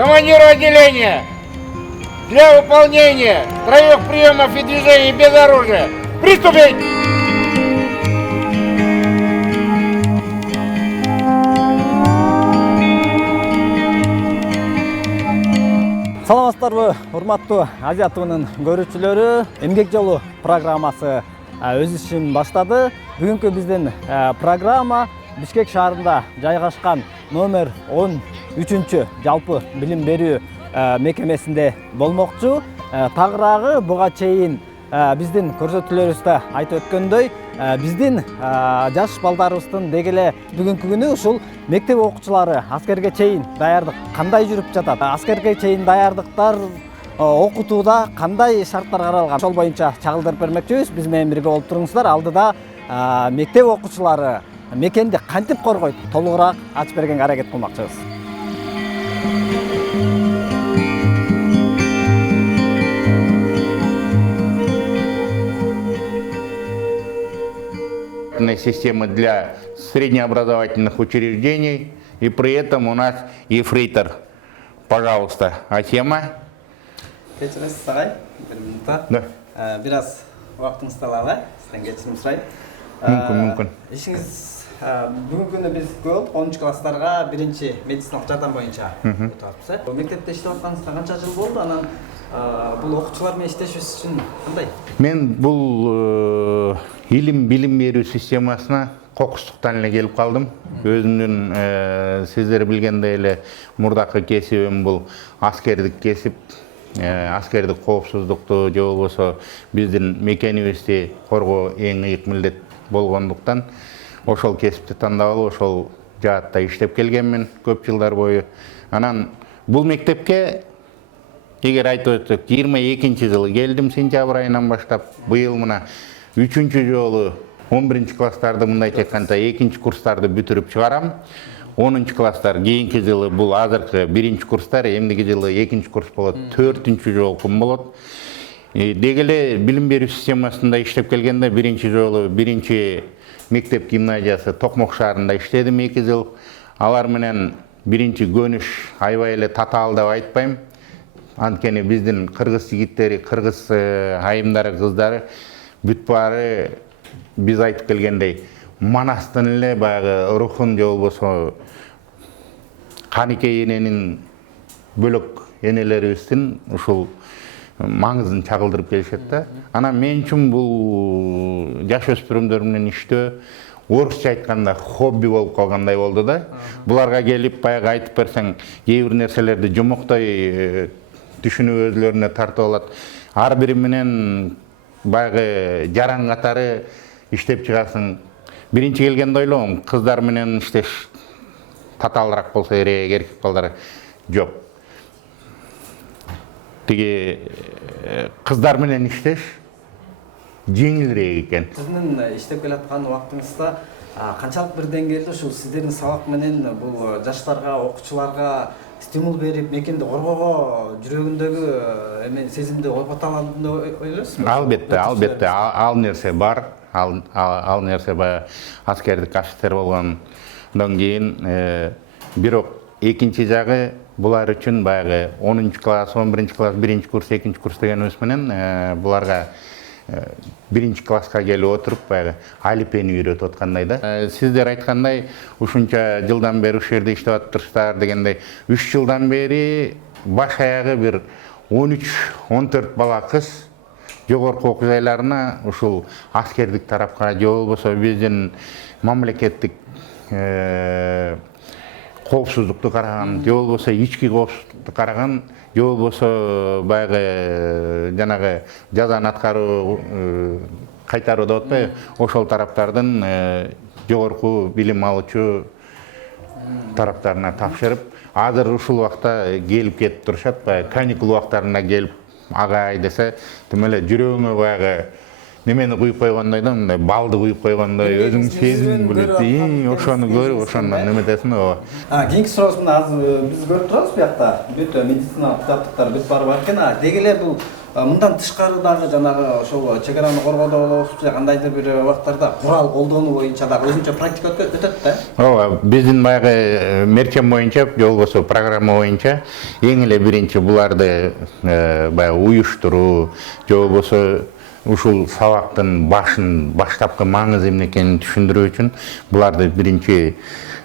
командиру отделения для выполнения строевых приемов и движений без оружия. Приступить! Саламатсыздарбы, урматтуу Азия ТВнын көрүүчүлөрү. Эмгек жолу программасы өз ишин баштады. Бүгүнкү биздин программа Бишкек шаарында жайгашкан номер 13 жалпы билим берүү мекемесинде болмокчу. Тагыраагы буга чейин биздин көрсөтүүлөрүбүздө айтып өткөндөй, биздин жаш балдарыбыздын дегеле бүгүнкү күнү ушул мектеп окуучулары аскерге чейин даярдык кандай жүрүп жатат? Аскерге чейин даярдыктар окутууда кандай шарттар каралган? Ошол боюнча чагылдырып бермекчибиз. Биз менен бирге болуп туруңуздар. Алдыда мектеп окуучулары мекенди кантип коргойт? Толугураак ачып бергенге аракет кылмакчыбыз. Система для среднеобразовательных учреждений, и при этом у нас ефрейтор. Пожалуйста, а тема? Кечиресиз агай, бир минутта. Да. Бир аз убактыңызды алалы, сизден кечирим сурайт. Мүмкүн. Ишиңиз бүгүнкү күнү биз көп 10 класстарга биринчи медициналык жардам боюнча өтүп атабыз. Мектепте иштеп атканыңызга канча жыл болду? Анан бул окуучулар менен иштешибиз үчүн кандай? Мен бул илим билим берүү системасына кокустуктан эле келип калдым. Өзүмдүн сиздер билгендей эле мурдакы кесибим бул аскердик кесип, аскердик коопсуздукту же болбосо биздин мекенибизди коргоо эң ыйык милдет болгондуктан ошол кесипти тандап алып, ошол жаатта иштеп келгенмин көп жылдар бою. Анан бул мектепке эгер айтып өтсөк 22-жылы келдим, сентябрь айынан баштап. Быйыл мына 3-чү жолу 11 класстарды мындай айтканда 2-чи курстарды бүтүрүп чыгарам. 10 класстар кийинки жылы бул азыркы 1-чи курстар, эмдиги жылы 2-чи курс болот, 4-чү жолкум болот. Дегеле билим берүү системасында иштеп келгенде 1-чи жолу 1-чи мектеп гимназиясы Токмок шаарында иштедим 2 жыл. Алар менен 1-чи көнүш аябай эле татаал деп айтпайм. Анткени биздин кыргыз жигиттери, кыргыз айымдары, кыздары бүт баары биз айтып келгендей манастын эле баягы рухун же болбосо Каникей эненин бөлөк энелерибиздин ушул маңызын чагылдырып келишет да. Анан мен үчүн бул жаш өспүрүмдөр менен иштөө орусча айтканда хобби болуп калгандай болду да. Буларга келип баягы айтып берсең, кээ бир нерселерди жомоктой түшүнүп өзлөрүнө тартып алат. Ар бири менен баягы жаран катары иштеп чыгасың. Биринчи келгенде ойлогом, кыздар менен иштеш татаалыраак болсо керек, эркек балдар жок. Тиги кыздар менен иштеш жеңилирээк экен. Сиздин иштеп келаткан убактыңызда канчалык бир деңгээлде ушул сиздердин сабак менен бул жаштарга, окуучуларга стимул берип, мекенди коргоого жүрөгүндөгү эмен сезимди ойгота алат деп ойлойсузбу? Албетте, ал нерсе бар. Ал нерсе баягы аскердик офицер болгондон кийин, бирок экинчи жагы булар үчүн баягы 10 класс, 11 класс, 1 курс, 2 курс дегенибиз менен буларга 1 класска келип отуруп баягы алифбени үйрөтүп аткандай да. Сиздер айткандай, ушунча жылдан бери ушул жерде иштеп атыптырсыздар дегендей, 3 жылдан бери баш аягы бир 13-14 бала кыз жогорку окуу жайларына ушул аскердик тарапка же болбосо биздин мамлекеттик коопсуздукту караган, же болбосо ички коопсуздукту караган, же болбосо баягы жанагы жазаны аткаруу, кайтаруу деп атпайбы, ошол тараптардын жогорку билим алуучу тараптарына тапшырып, азыр ушул убакта келип кетип турушат, баягы каникул убактарында келип агай десе, тим эле жүрөгүңө баягы немени куюп койгондой да, мындай балды куюп койгондой, өзүң сезим билет. Ошону көрүп, ошондон неметесиң ооба. Кийинки суроосун азыр биз көрүп турабыз бу жакта. Бүт медициналык жабдыктар бүт баары бар экен. Деги эле бул Мындан тышкары дагы жанагы ошол чек араны коргоодо болобу же кандайдыр бир убакыттарда курал колдонуу боюнча дагы өзүнчө практика өтөт да. Ооба, биздин баягы мерчем боюнча, же болбосо программа боюнча эң эле биринчи буларды баягы уюштуруу, же болбосо ушул сабактын баштапкы маңызы эмне экенин түшүндүрүү үчүн буларды биринчи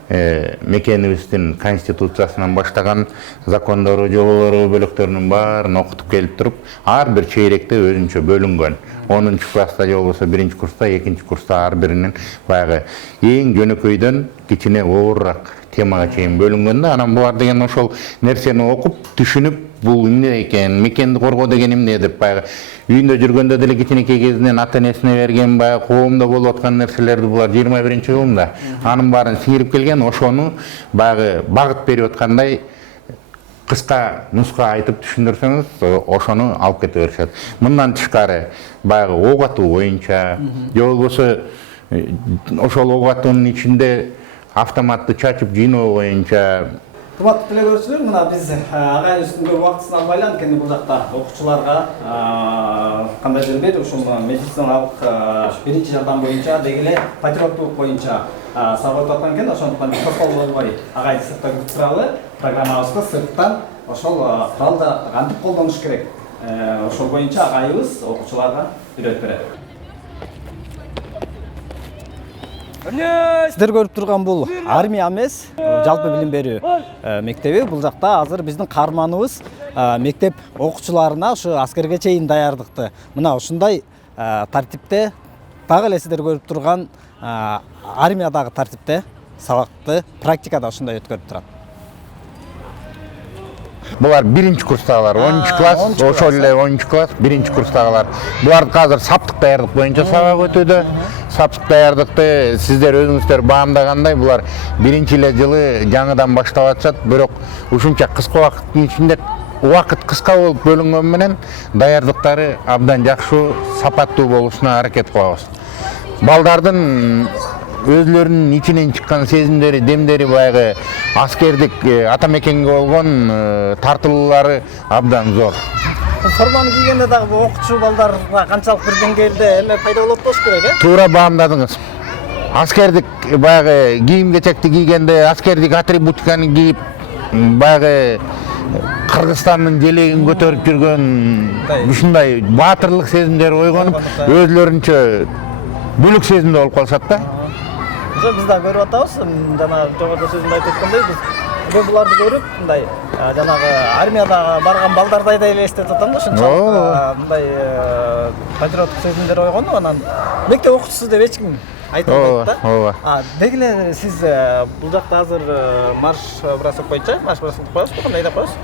мекенибиздин конституциясынан баштаган закондору, жоболору, бөлөктөрүнүн баарын окутуп келип туруп, ар бир чейректе өзүнчө бөлүнгөн. 10-чу класста же болбосо 1-чи курста, 2-чи курста ар биринин баягы эң жөнөкөйдөн кичине оорураак темага чейин бөлүнгөн да. Анан булар деген ошол нерсени окуп, түшүнүп, бул эмне экен, мекенди коргоо деген эмне деп баягы үйүндө жүргөндө деле кичинекей кезинен ата энесине берген баягы коомдо болуп аткан нерселерди булар 21-жылында анын баарын сиңирип келген, ошону баягы багыт берип аткандай кыска нуска айтып түшүндүрсөңүз, ошону алып кете беришет. Мындан тышкары баягы ок атуу боюнча, же болбосо ошол ок атуунун ичинде автоматты чачып жыйноо боюнча. Кымбаттуу телекөрүүчүлөр, мына биз агайыбыздын көп убактысын албай эле, анткени бул жакта окуучуларга кандайдыр бир ушул медициналык биринчи жардам боюнча деги эле патриоттук боюнча сабак өтүп аткан экен. Ошондуктан биз токтолуп болбой агайды сыртта күтүп туралы. Программабызга сырттан ошол куралды кантип колдонуш керек, ошол боюнча агайыбыз окуучуларга үйрөтүп берет. Сиздер көрүп турган бул армия эмес, жалпы билим берүү мектеби. Бул жакта азыр биздин каарманыбыз мектеп окуучуларына ушу аскерге чейин даярдыкты мына ушундай тартипте, дагы эле сиздер көрүп турган армиядагы тартипте сабакты практикада ушундай өткөрүп турат. Булар 1-чи курстагылар, 10-чу класс, ошол эле 10-чу класс, 1-чи курстагылар. Булар азыр саптык даярдык боюнча сабак өтүүдө. Саптык даярдыкты сиздер өзүңүздөр баамдагандай, булар 1-чи эле жылы жаңыдан баштап атышат, бирок ушунча кыска убакыттын ичинде убакыт кыска болуп бөлүнгөн менен даярдыктары абдан жакшы, сапаттуу болушуна аракет кылабыз. Балдардын өзлөрүнүн ичинен чыккан сезимдери, демдери баягы аскердик ата мекенге болгон тартылуулары абдан зор. Форманы кийгенде дагы бул окуучу балдарга канчалык бир деңгээлде эме пайда болот болуш керек, Туура баамдадыңыз. Аскердик баягы кийим-кечекти кийгенде, аскердик атрибутиканы кийип, баягы Кыргызстандын желегин көтөрүп жүргөн ушундай баатырлык сезимдери ойгонуп, өзлөрүнчө бүлүк сезимде болуп калышат да. Биз да көрүп атабыз, жана жогоруда сөзүндө айтып өткөндөй, биз буларды көрүп, мындай жанагы армияда барган балдардай да элестетип атам да, ошончолук мындай патриоттук сезимдер ойгонуп, анан мектеп окуучусу деп эч ким айта албайт да. Ооба. Деги эле сиз бул жакта азыр марш бросок боюнча, марш бросок коесузбу, кандай деп коесуз?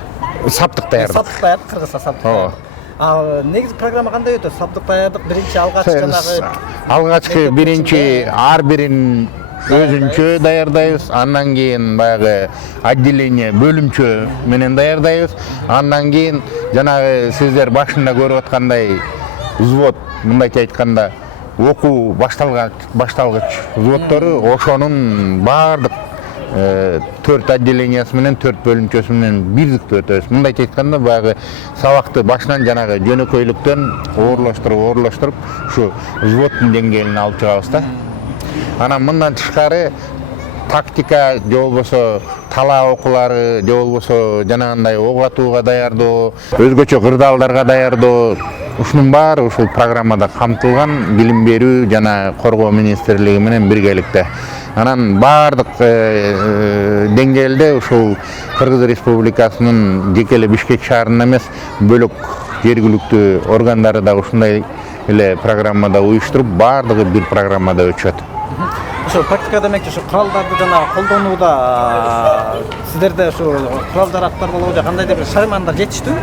Саптык даярдык. Саптык даярдык, кыргызча саптык даярдык. Негизи программа кандай өтөт? Саптык даярдык биринчи алгач жанагы алгачкы биринчи ар бирин өзүнчө даярдайбыз, андан кийин баягы отделение, бөлүмчө менен даярдайбыз. Андан кийин жанагы сиздер башында көрүп аткандай взвод, мындайча айтканда окуу башталгыч взводдору, ошонун баардык 4 отделениясы менен 4 бөлүмчөсү менен бирдикте өтөбүз. Мындайча айтканда баягы сабакты башынан жанагы жөнөкөйлүктөн оорлоштуруп ушу взводдун деңгээлине алып чыгабыз да. Анан мындан тышкары тактика, же болбосо талаа окуулары, же болбосо жанагындай ок атууга даярдоо, өзгөчө кырдаалдарга даярдоо, ушунун баары ушул программада камтылган билим берүү жана коргоо министрлиги менен биргеликте. Анан баардык деңгээлде ушул Кыргыз Республикасынын жеке эле Бишкек шаарында эмес, бөлөк жергиликтүү органдары да ушундай эле программада уюштуруп, баардыгы бир программада өтүшөт. Ошо практика демекчи, ушу куралдарды жана колдонууда сиздерде ушу курал-жарактар болобу же кандайдыр бир шаймандар жетиштүүбү?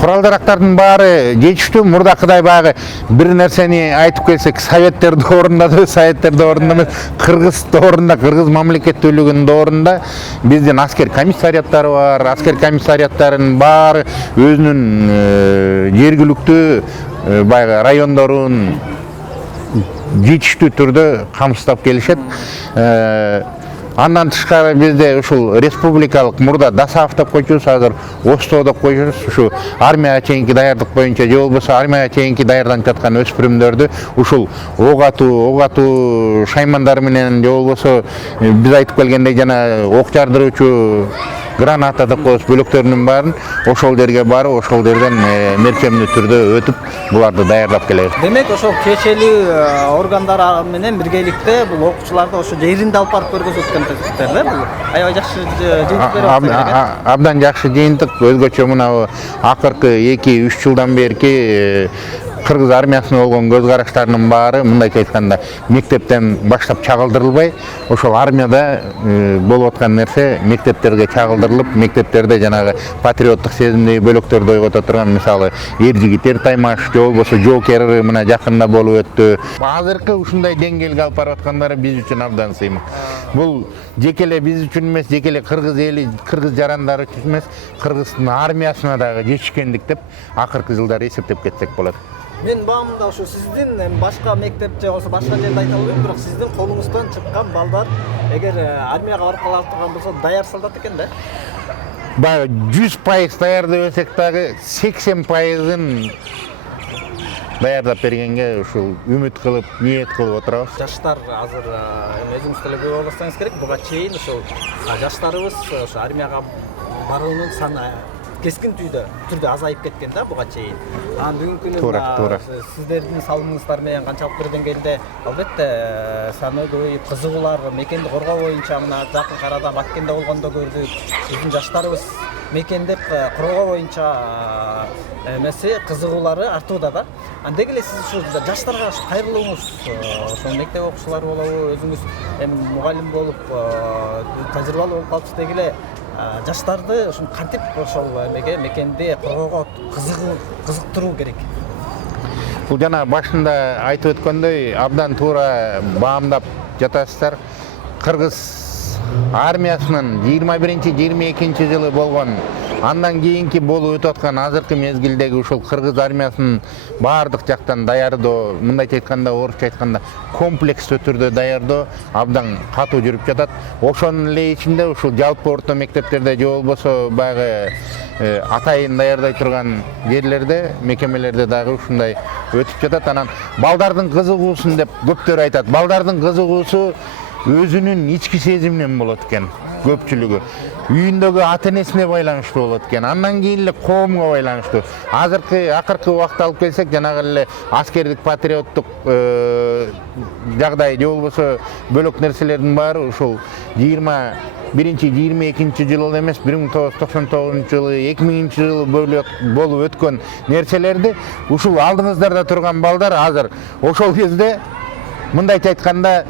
Курал-жарактардын баары жетиштүү. Мурдакыдай баягы бир нерсени айтып келсек, советтер доорунда эмес, Кыргыз доорунда, Кыргыз мамлекеттүүлүгүнүн доорунда биздин аскер комиссариаттары бар. Аскер комиссариаттарынын баары өзүнүн жергиликтүү баягы райондорун жетиштүү түрдө камсыздап келишет. Андан тышкары бизде ушул республикалык мурда Дасаев деп койчубуз, азыр ОСТО деп койчубуз. Ушу армияга чейинки даярдык боюнча же болбосо армияга чейинки даярданып жаткан өспүрүмдөрдү ушул ок атуу шаймандар менен же болбосо биз айтып келгендей жана ок жардыруучу граната деп коебуз бөлөктөрүнүн баарын ошол жерге барып, ошол жерден мерчемдүү түрдө өтүп буларды даярдап келебиз. Демек ошол кечелүү органдар менен биргеликте бул окуучуларды ошо жеринде алып барып көргөзөткөнсүздөр да? Бул аябай жакшы жыйынтык берип атат. Абдан жакшы жыйынтык, өзгөчө мына акыркы 2-3 жылдан берки кыргыз армиясына болгон көз караштарынын баары мындайча айтканда мектептен баштап чагылдырылбай, ошол армияда болуп аткан нерсе мектептерге чагылдырылып, мектептерде жанагы патриоттук сезимдеги бөлөктөрдү ойгото турган, мисалы Эржигит Эртаймаш же болбосо Жокер мына жакында болуп өттү. Азыркы ушундай деңгээлге алып барып аткандары биз үчүн абдан сыймык. Бул жеке эле биз үчүн эмес, жеке эле кыргыз эли, кыргыз жарандары үчүн эмес, кыргыздын армиясына дагы жетишкендик деп акыркы жылдары эсептеп кетсек болот. Мен баамында ошо сиздин башка мектеп же болбосо башка жерде айта албайм, бирок сиздин колуңуздан чыккан балдар эгер армияга барып кала турган болсо даяр солдат экен да? Баягы 100% даяр деп өсек дагы 80%-ын даярдап бергенге ушул үмүт кылып, ниет кылып отурабыз. Жаштар азыр өзүңүз деле көп албасаңыз керек, буга чейин ушул жаштарыбыз ошо армияга баруунун саны кескин түрдө азайып кеткен да буга чейин. Анан бүгүнкү Туура. сиздердин салымыңыздар менен канчалык бир деңгээлде албетте саны көбөйүп, кызыгуулар мекенди коргоо боюнча мына жакын арада Баткенде болгондо көрдүк. Биздин жаштарыбыз мекенди коргоо боюнча эмеси кызыгуулары артууда да. Деги эле сиз ушу жаштарга кайрылууңуз, ошол мектеп окуучулары болобу, өзүңүз эми мугалим болуп тажрыйбалуу болуп калыпсыз, деги эле жаштарды ушун кантип ошол мекенди коргоого кызыктыруу керек? Бул жана башында айтып өткөндөй абдан туура баамдап жатасыздар. Кыргыз армиясынын 21-22 жылы болгон, андан кийинки болуп өтүп аткан азыркы мезгилдеги ушул кыргыз армиясынын баардык жактан даярдоо, мындайча айтканда, орусча айтканда комплекстүү түрдө даярдоо абдан катуу жүрүп жатат. Ошонун эле ичинде ушул жалпы орто мектептерде же болбосо баягы атайын даярдай турган жерлерде, мекемелерде дагы ушундай өтүп жатат. Анан балдардын кызыгуусун деп көптөр айтат. Балдардын кызыгуусу өзүнүн ички сезиминен болот экен көпчүлүгү. Үйүндөгү ата-энесине байланыштуу болот экен. Андан кийин эле коомго байланыштуу. Акыркы убакта алып келсек, жанагы эле аскердик патриоттук жагдай же болбосо бөлөк нерселердин баары ушул 21-22 жылы эмес, 1999 жылы, 2000 жылы болуп өткөн нерселерди ушул алдыңыздарда турган балдар азыр ошол кезде мындайча айтканда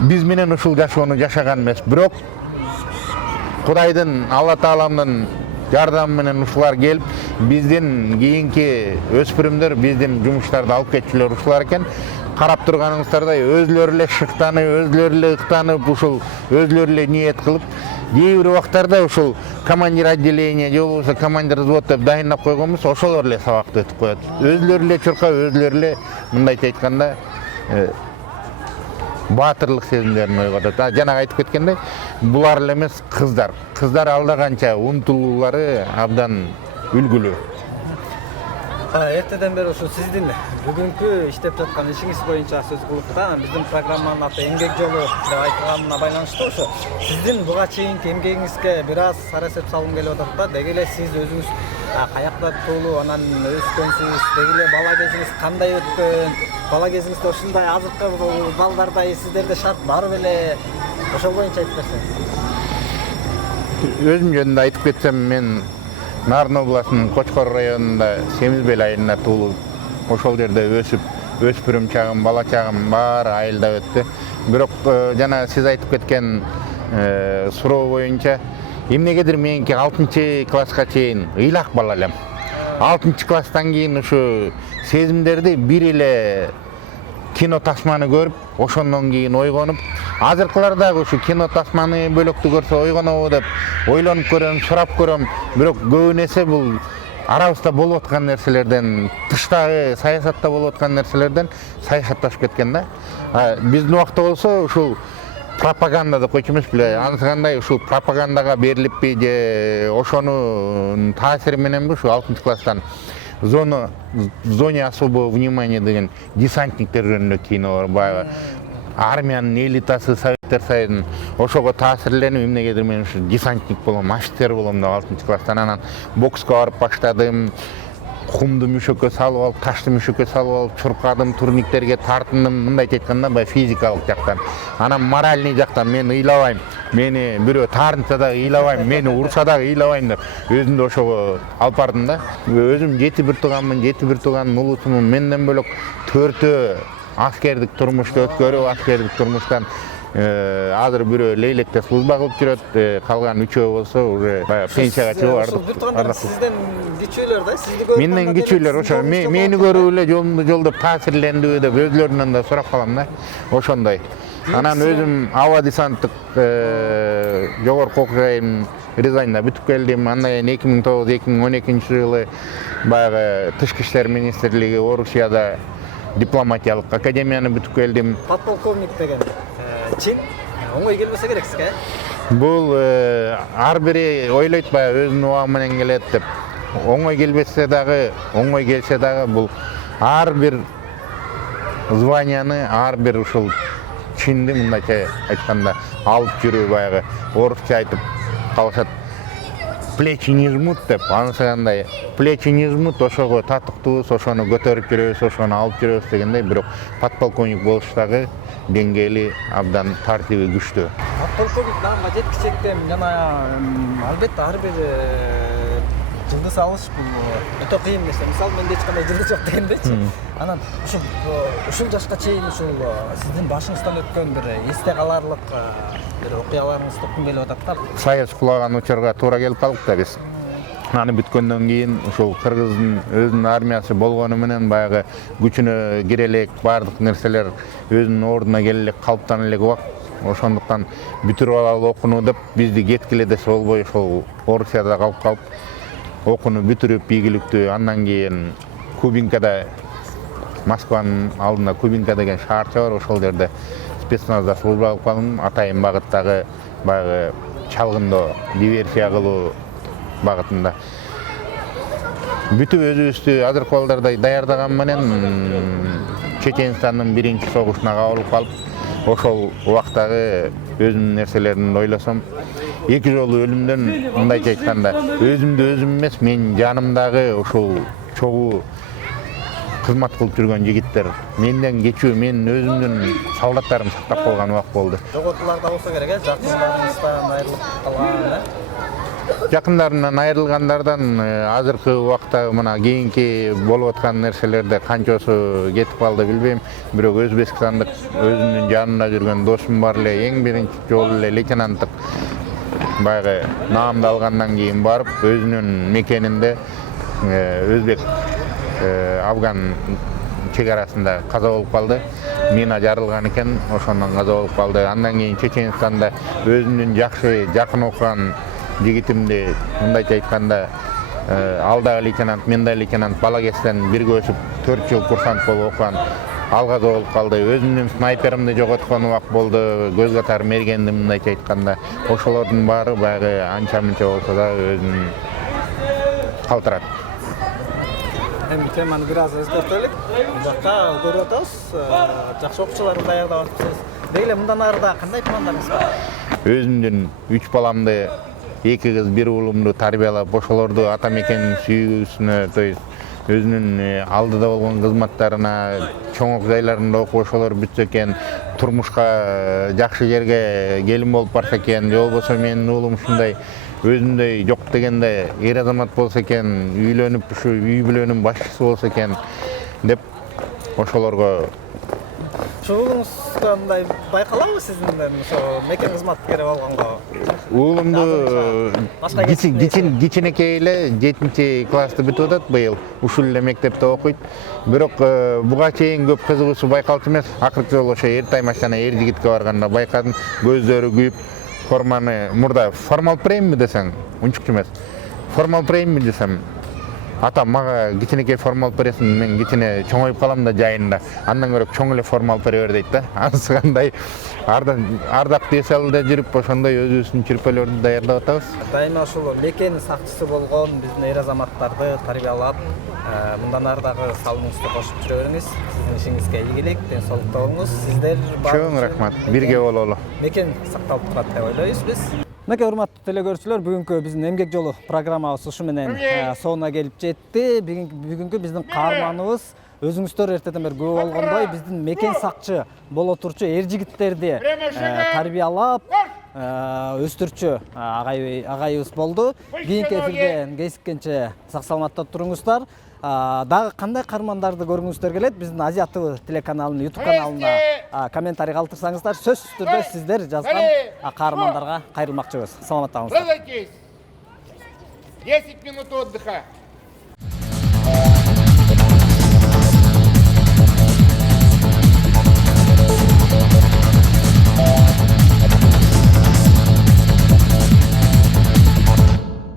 биз менен ушул жашоону жашаган эмес, бирок Кудайдын, Алла Тааламдын жардамы менен ушулар келип, биздин кийинки өспүрүмдөр, биздин жумуштарды алып кетчүлөр ушулар экен. Карап турганыңыздардай өзлөрү эле шыктанып, өзлөрү эле ыктанып, ушул өзлөрү эле ниет кылып, кээ бир убактарда ушул командир отделение же болбосо командир взвод деп дайындап койгонбуз, ошолор эле сабакты өтүп коет. Өзлөрү эле чуркап, өзлөрү эле мындайча айтканда баатырлык сезимдерин ойготот. Жанагы айтып кеткендей, булар эле эмес, кыздар. Кыздар алда канча умтулуулары абдан үлгүлүү. Эртеден бери ушу сиздин бүгүнкү иштеп жаткан ишиңиз боюнча сөз кылып да, биздин программанын аты эмгек жолу деп айтканына байланыштуу ошо сиздин буга чейинки эмгегиңизге бир аз сара эсеп салгым келип атат да. Деги эле сиз өзүңүз каякта туулуу, анан өскөнсүз, деги эле бала кезиңиз кандай өткөн? Бала кезиңизде ушундай азыркы балдардай сиздерде шарт бар беле? Ошол боюнча айтып берсеңиз. Өзүм жөнүндө айтып кетсем, мен Нарын областынын Кочкор районунда Семизбел айылында туулуп, ошол жерде өсүп, өспүрүм чагым, бала чагым баары айылда өттү. Бирок жана сиз айтып кеткен суроо боюнча эмнегедир меники 6-класска чейин ыйлак бала элем. 6-класстан кийин ушу сезимдерди бир эле кино тасманы көрүп, ошондон кийин ойгонуп, азыркылар дагы ушу кино тасманы бөлөктү көрсө ойгонобу деп ойлонуп көрөм, сурап көрөм. Бирок көбүн эсе бул арабызда болуп аткан нерселерден, тыштагы саясатта болуп аткан нерселерден саясатташып кеткен да. Биздин убакта болсо ушул пропаганда деп койчу эмес беле, анысыкандай ушул пропагандаға берилиппи же ошонун таасири мененби ушу 6 класстан в зоне особого внимания деген десантниктер жөнүндө кино бар, баягы армиянын элитасы, Советтер Союзунун ошого таасирленип эмнегедир мен ушу десантник болом, офицер болом деп 6 класстан анан бокска барып баштадым. Кумду мүшөккө салып алып, ташты мүшөккө салып алып, чуркадым, турниктерге тартындым, мындайча айтканда, баягы физикалык жактан. Анан моральный жактан мен ыйлабайм, мени бирөө таарынса да ыйлабайм, мени урса да ыйлабайм деп өзүмдү ошого алып бардым да. Өзүм 7 тууганмын, 7 тууганын улусумун. Менден бөлөк 4 аскердик турмушту өткөрүп, аскердик турмуштан азыр бирөө Лейлекте служба кылып жүрөт, калган 3 болсо уже баягы пенсияга чыгып ардак. Сизден кичүүлөр да, сизди көрүп менден кичүүлөр ошо мени көрүп эле жолумду жолдоп таасирлендиби деп өзлөрүнөн да сурап калам да. Ошондой. Анан өзүм аба десанттык жогорку окуу жайын Рязаньда бүтүп келдим. Андан кийин 2009-2012 жылы баягы Тышкы иштер министрлиги Орусияда дипломатиялык академияны бүтүп келдим. Подполковник деген чин оңой келбесе керек сизге. Бул ар бири ойлойт баягы өзүнүн убагы менен келет деп. Оңой келбесе дагы, оңой келсе дагы бул ар бир званияны, ар бир ушул чинди мындайча айтканда алып жүрүү баягы орусча айтып калышат. Плечи не жмут деп, анысыкандай плечи не жмут, ошого татыктуубуз, ошону көтөрүп жүрөбүз, ошону алып жүрөбүз дегендей, бирок подполковник болуштагы деңгээли абдан тартиби күчтүү. Подполковник дагы жеткичектен жана албетте ар бир жылдыз алыш бул өтө кыйын нерсе. Мисалы менде эч кандай жылдыз жок дегендейчи. Анан ушул жашка чейин ушул сиздин башыңыздан өткөн бир эсте каларлык бир окуяларыңызды топкун келип атат да. Саяз кулаган учурга туура келип калдык да биз. Аны бүткөндөн кийин ушул Кыргыздын өзүнүн армиясы болгону менен баягы күчүнө кире элек, баардык нерселер өзүнүн ордуна келе элек, калыптана элек убак. Ошондуктан бүтүрүп алалы окууну деп бизди кеткиле десе болбой ошол Орусияда калып окууну бүтүрүп ийгиликтүү. Андан кийин Кубинкада, Москванын алдында Кубинка деген шаарча бар, ошол жерде спецназда служба кылып калдым. Атайын багыттагы баягы чалгындоо, диверсия кылуу багытында. Бүтүп өзүбүздү азыркы балдардай даярдаган менен Чеченстандын биринчи согушуна кабылып калып, ошол убактагы өзүмдүн нерселеримди ойлосом, 2 жолу өлүмдөн мындайча айтканда өзүмдү өзүм эмес, менин жанымдагы ошол чогуу кызмат кылып жүргөн жигиттер менден кечүү, менин өзүмдүн солдаттарым сактап калган убак болду. Жоготуулар да болсо керек, жакындарыңыздан айрылып калган, Жакындарымдан айрылгандардан азыркы убакта мына кийинки болуп аткан нерселерде канчосу кетип калды билбейм. Бирок Өзбекстандык өзүмдүн жанымда жүргөн досум бар эле, эң биринчи жолу эле лейтенанттык баягы наамды алгандан кийин барып өзүнүн мекенинде Өзбек Афган чек арасында каза болуп калды. Мина жарылган экен, ошондон каза болуп калды. Андан кийин Чеченстанда өзүмдүн жакшы жакын окуган жигитимди мындайча айтканда алдагы лейтенант, мен да лейтенант бала кезден бирге өсүп 4 жыл курсант болуп окуган ал каза болуп калды. Өзүмдүн снайперимди жоготкон убак болду, көз катары мергенди мындайча айтканда. Ошолордун баары баягы анча-мынча болсо да өзүн калтырат. Эми теманы бир аз өзгөртөлүк. Жакка көрүп атабыз, жакшы окуучуларды даярдап атыпсыз. Деги эле мындан арыда кандай пландарыңыз бар? Өзүмдүн 3 баламды, 2 кыз, 1 уулумду тарбиялап, ошолорду ата мекенин сүйүүсүнө, то есть өзүнүн алдыда болгон кызматтарына, чоң жайларында окуп ошолор бүтсө экен, турмушка жакшы жерге келин болуп барса экен, же болбосо менин уулум ушундай өзүндөй жок дегенде эр азамат болсо экен, үйлөнүп ушу үй бүлөнүн башчысы болсо экен деп ошолорго Уулуңузда мындай байкалабы сиздин ошо мекен кызматкери болгонго? Уулумду кичинекей эле 7 классты бүтүп атат быйыл. Ушул эле мектепте окуйт. Бирок буга чейин көп кызыгуусу байкалчу эмес. Акыркы жолу ошо эртай машина эр жигитке барганда байкадым. Көздөрү күйүп, форманы мурда формал преймби десең, унчукчу эмес. Формал преймби десем, ата мага кичинекей форма алып бересиң, мен кичине чоңоюп калам да жайында. Андан көрө чоң эле форма алып бере бер дейт да. Анысы кандай ардак десалда жүрүп ошондой өзүбүздүн чүрпөлөрдү даярдап атабыз. Дайыма ушул мекен сакчысы болгон биздин эр азаматтарды тарбиялап, мындан ары дагы салымыңызды кошуп жүрө бериңиз. Сиздин ишиңизге ийгилик, ден соолукта болуңуз. Сиздер Чоң рахмат. Бирге бололу. мекен сакталып турат деп ойлойбуз биз. Меке урматтуу телекөрүүчүлөр, бүгүнкү биздин эмгек жолу программабыз ушу менен соңуна келип жетти. Бүгүнкү биздин каарманыбыз өзүңүздөр эртеден бери күбө болгондой биздин мекен сакчы боло турчу эр жигиттерди тарбиялап өстүрчү агайыбыз болду. Кийинки эфирден кезишкенче сак саламатта туруңуздар. Дагы кандай каармандарды көргүңүздөр келет, биздин Азия ТВ телеканалынын YouTube каналына комментарий калтырсаңыздар, сөзсүз түрдө сиздер жазган каармандарга кайрылмакчыбыз. Саламатта болуңуздар. 10 минут отдыха.